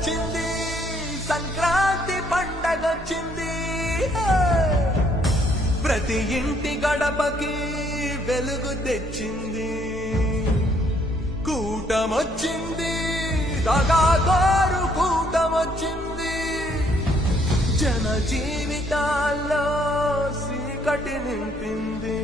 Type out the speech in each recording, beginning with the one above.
పండగొచ్చింది, సంక్రాంతి పండగొచ్చింది. ప్రతి ఇంటి గడపకి వెలుగు తెచ్చింది. కూటమొచ్చింది, దగాకోరు కూటమొచ్చింది. జన జీవితాల్లో చీకటి నింపింది.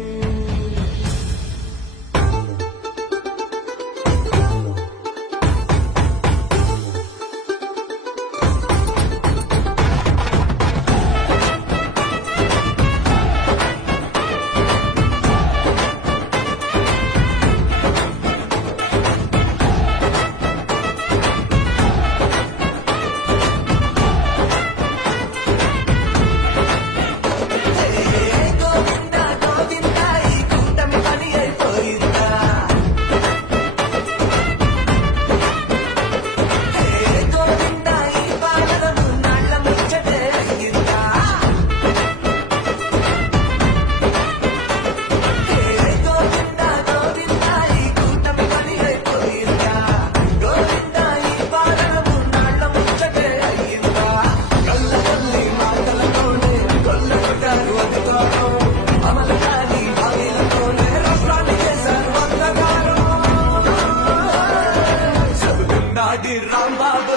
రాంబాబు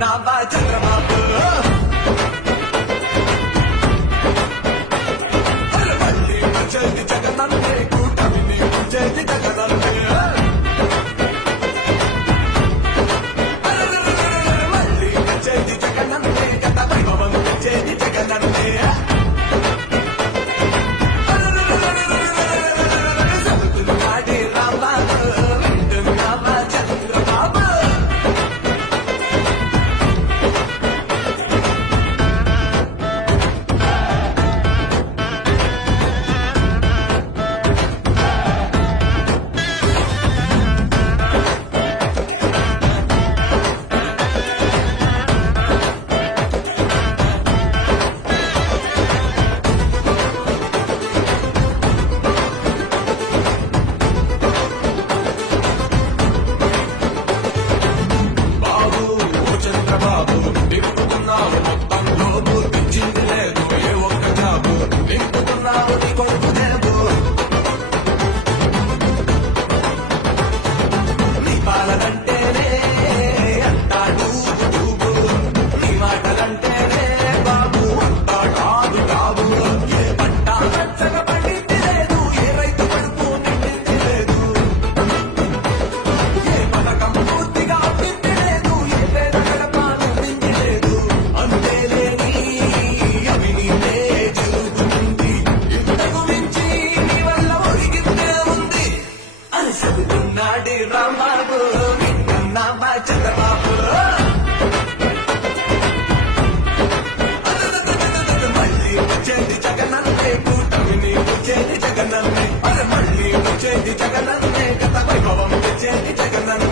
నాబా చంద్రబాబు మళ్ళీ వచ్చేది జగనన్నే, కూటమిని వచ్చేది జగనన్నే. మళ్ళీ వచ్చేది జగనన్నే, గత వైభవం వచ్చేది జగనన్నే. చదువుతున్నాడు రాంబాబు, వింటున్నావా చంద్రబాబు. చదువుతున్నాడు రాంబాబు, వింటున్నావా చంద్రబాబు. మళ్ళీ వచ్చేది జగనన్నే, కూటమిని వచ్చేది జగనన్నే. మళ్ళీ వచ్చేది జగనన్నే, గత వైభవం వచ్చేది జగనన్నే.